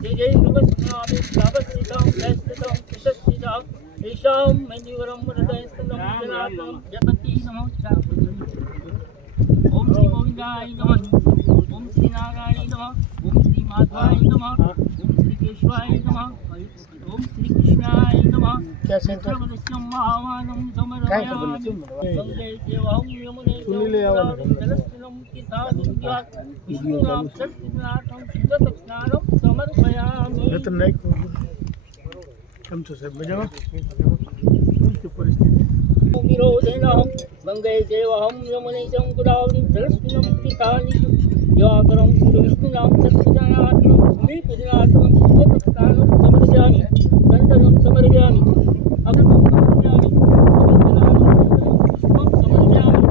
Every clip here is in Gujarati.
જય જય નમસ્કારામિ લાભસ્મિતાં જયસ્મિતાં યશસ્મિતાં ઈશાં મંજુવરમ હૃદયસ્કંદમ જનાર્દનમ જગતિ નમો. ઓમ શ્રી ગોવિંદાય નમઃ ઓમ શ્રી નારાયણાય નમઃ. ઓમ શ્રી માધવાય નમઃ ઓમ શ્રી કેશવાય નમઃ ઓમ શ્રી કૃષ્ણાય નમઃ ચક્રવદસ્યમ મહામાનમ સમર્પયામિ વંદે દેવહં યમુને જલસ્તિનમ તીર્થાદિત્યાત વેતન નાખ્યું. કેમ છો સાહેબ? મજામાં? શું છે પરિસ્થિતિ? વિરોધેનહં ગંગે દેવહં યમુને શંકુરાવલિ જલસ્તિનમ તીર્થાનિ વ્યાકરમ વિષ્ણુનામ સત્યનાથમ સમીપુજનાથમ શિવદક્ષિણાનમ સમર્પયામિ ચંદનમ સમર્પયામિ અગરબત્તી સમર્પયામિ પુષ્પમ સમર્પયામિ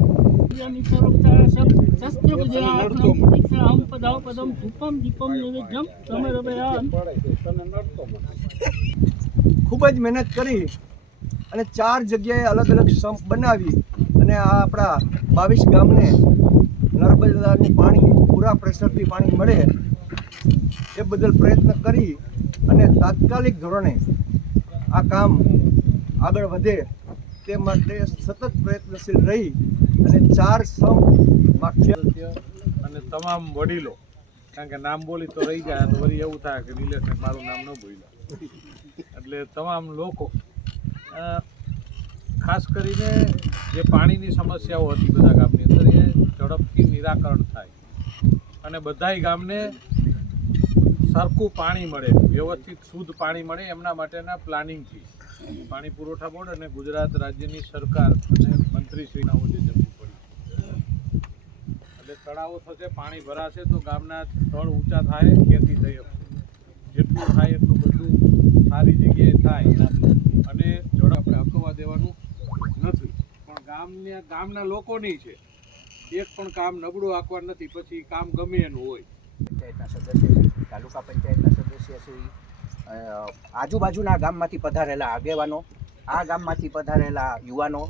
યામિ સર્વતાસમ શસ્ત્રપૂજનાથમ દીક્ષાહં પદાવ પદમ ધૂપમ દીપમ નૈવેદ્યમ સમર્પયામિ ખૂબ જ મહેનત કરી અને ચાર જગ્યાએ અલગ અલગ સંપ બનાવી અને આ આપણા બાવીસ ગામને નર્મદાનું પાણી, પૂરા પ્રેશરથી પાણી મળે એ બદલ પ્રયત્ન કરી અને તાત્કાલિક ધોરણે આ કામ આગળ વધે તે માટે સતત પ્રયત્નશીલ રહી અને ચાર સંપ માખ્યા અને તમામ વડીલો, કારણ કે નામ બોલી તો રહી જાય તો વળી એવું થાય કે નિલેશને મારું નામ ન બોલ્યા. એટલે તમામ લોકો ખાસ કરીને જે પાણીની સમસ્યાઓ હતી બધા ગામની અંદર, એ ઝડપથી નિરાકરણ થાય. અને બધાય ગામને સરખું પાણી મળે, વ્યવસ્થિત શુદ્ધ પાણી મળે એમના માટેના પ્લાનિંગથી પાણી પુરવઠા બોર્ડ અને ગુજરાત રાજ્યની સરકાર અને મંત્રીશ્રીના પડી એટલે તળાવો થશે, પાણી ભરાશે, તો ગામના સ્થળ ઊંચા થાય, ખેતી થઈ શકશે. જેટલું થાય એટલું બધું સારી જગ્યાએ થાય. અને ઝડપ આપણે અકવા દેવાનું નથી. પણ ગામના ગામના લોકોની છે. એક પણ કામ નબળું આંકવા નથી, પછી કામ ગમે એનું હોય. પંચાયતના સદસ્ય તાલુકા પંચાયતના સદસ્ય છે આજુબાજુના ગામમાંથી પધારેલા આગેવાનો, આ ગામમાંથી પધારેલા યુવાનો